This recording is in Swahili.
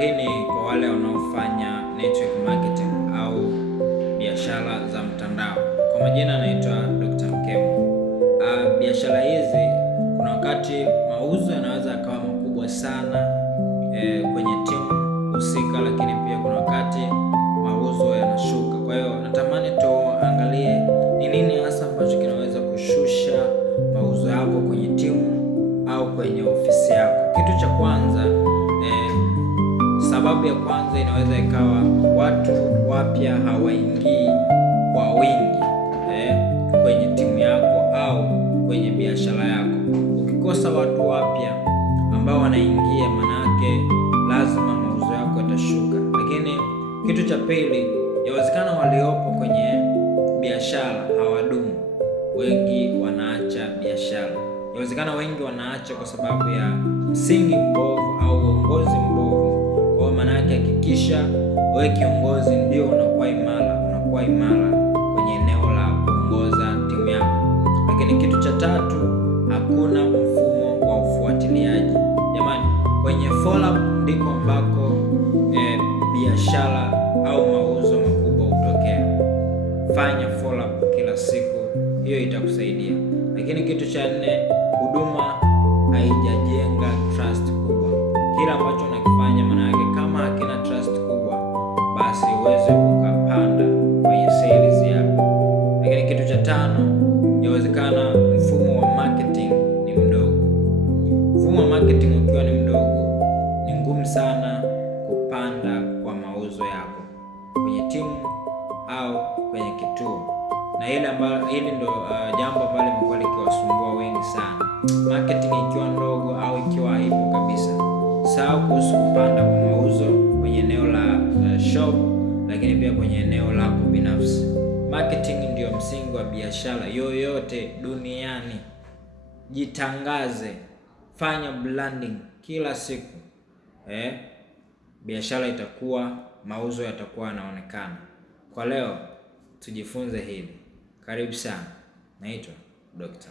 Hii ni kwa wale wanaofanya network marketing au biashara za mtandao. Kwa majina anaitwa Dr. Mkemo. Biashara hizi kuna wakati mauzo yanaweza yakawa makubwa sana kwenye timu husika, lakini pia kuna wakati mauzo yanashuka. Kwa hiyo natamani tuangalie ni nini hasa ambacho kinaweza kushusha mauzo yako kwenye timu au kwenye ofisi yako. Kitu cha kwanza, sababu ya kwanza inaweza ikawa watu wapya hawaingii kwa wingi kwenye timu yako au kwenye biashara yako. Ukikosa watu wapya ambao wanaingia, manake lazima mauzo yako yatashuka. Lakini kitu cha pili, yawezekana waliopo kwenye biashara hawadumu, wengi wanaacha biashara. Yawezekana wengi wanaacha kwa sababu ya msingi mbovu au uongozi mbovu. Kwa maana yake, hakikisha wewe kiongozi ndio unakuwa imara kwenye eneo la kuongoza timu yako. Lakini kitu cha tatu, hakuna mfumo wa ufuatiliaji. Jamani, kwenye follow up ndiko ambako biashara au mauzo makubwa hutokea. Fanya follow up kila siku, hiyo itakusaidia. Lakini kitu cha nne, huduma haijajenga trust kubwa. Kila ambacho unakifanya, maana yake kama hakina trust kubwa, basi uweze ukapanda kwenye sales yako. Lakini kitu cha tano, yawezekana mfumo wa marketing ni mdogo. Mfumo wa marketing ukiwa ni mdogo, ni ngumu sana kupanda kwa mauzo yako kwenye timu au kwenye kituo. Na hili ndo jambo ambalo limekuwa likiwasumbua wengi sana. Marketing ikiwa ndogo au ikiwa haipo kabisa, sahau kuhusu kupanda kwa mauzo kwenye eneo la shop, lakini pia kwenye eneo lako binafsi. Marketing ndio msingi wa biashara yoyote duniani. Jitangaze, fanya branding kila siku, biashara itakuwa, mauzo yatakuwa yanaonekana. Kwa leo tujifunze hili. Karibu sana. Naitwa Dr.